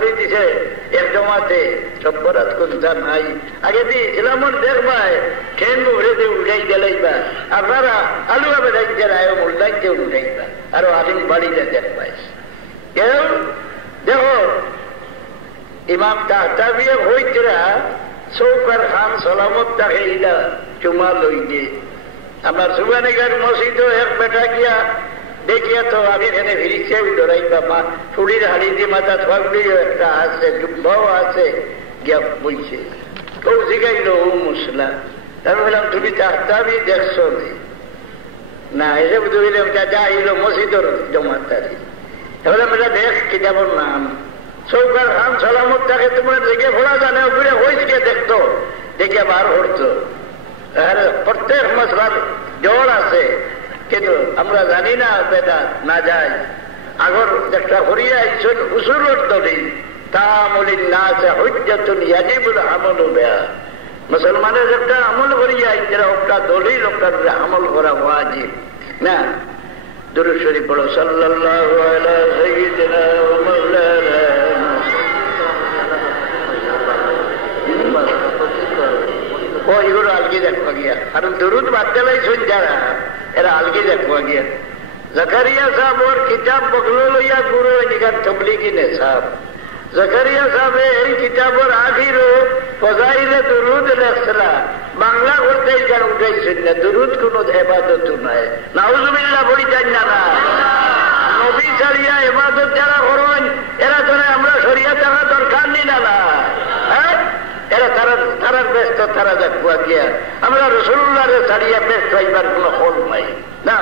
করে দিছে এক জমাতে সব্বরাত কোনটা নাই আগে দিয়েছিলাম দেখবাই ট্রেন ঘুরে দিয়ে উঠাই গেলাইবা আপনারা আলু ভাবে যাইতে রায় উল্টাইতে উঠাইবা আরো আলিম বাড়িতে দেখবাই কেউ দেখো ইমাম তাহতাবিয়ে হইতরা চৌকার খান সলামত তাকে ইলা চুমা লই দিয়ে আমার সুবানিগার মসজিদও এক বেটা গিয়া দেখিয়া তো আমি এখানে ফিরিছে ডরাইবা মা চুড়ির হাড়ি দিয়ে মাথা থাকলেও একটা আছে জুব্বাও আছে গিয়া বইছে কেউ জিগাইল ও মুসলা আমি বললাম তুমি তাহতাবি দেখছো না এসব ধরিলাম যা এলো মসজিদর জমাতারি তাহলে আমরা দেখ কিতাবর নাম চৌকার খান সালামত তাকে তোমরা দেখে ফোড়া জানে ওগুলো হয়েছে দেখতো দেখে বার করতো প্রত্যেক মশলার জল আছে কিন্তু আমরা জানি না বেদা না যাই আগর একটা হরিয়া ইচ্ছন উসুলর দলি তামলিন নাস হুজ্জাতুন ইয়াজিবুল আমালু বিহা মুসলমানের একটা আমল হরিয়া ইচ্ছা একটা দলিল একটা আমল করা ওয়াজিব না দুরূদ শরীফ পড়ো সাল্লাল্লাহু আলা সাইয়্যিদিনা ওয়া মাওলানা ও এগুলো আলগে দেখবা গিয়া কারণ দুরুদ বাদ দিলাই শুন যারা এরা আলগে দেখবা গিয়া জাকারিয়া সাহেব ওর কিতাব বগলো লইয়া গুরু নিগার তবলিগি নে সাহেব জাকারিয়া সাহেব এই কিতাবর আখিরও ফজাইলে দুরুদ লেখছলা বাংলা করতে যার উঠাইছেন না দুরুদ কোন ইবাদত নাই নাউজুবিল্লাহ বলি জান না নবী ছাড়িয়া ইবাদত যারা করেন এরা ধরে আমরা শরিয়ত জানা দরকার নি না হ্যাঁ এরা তারার ব্যস্ত তারা দেখবা গিয়া আমরা রাসূলুল্লাহর ছাড়িয়া ব্যস্ত হইবার কোন হল নাই না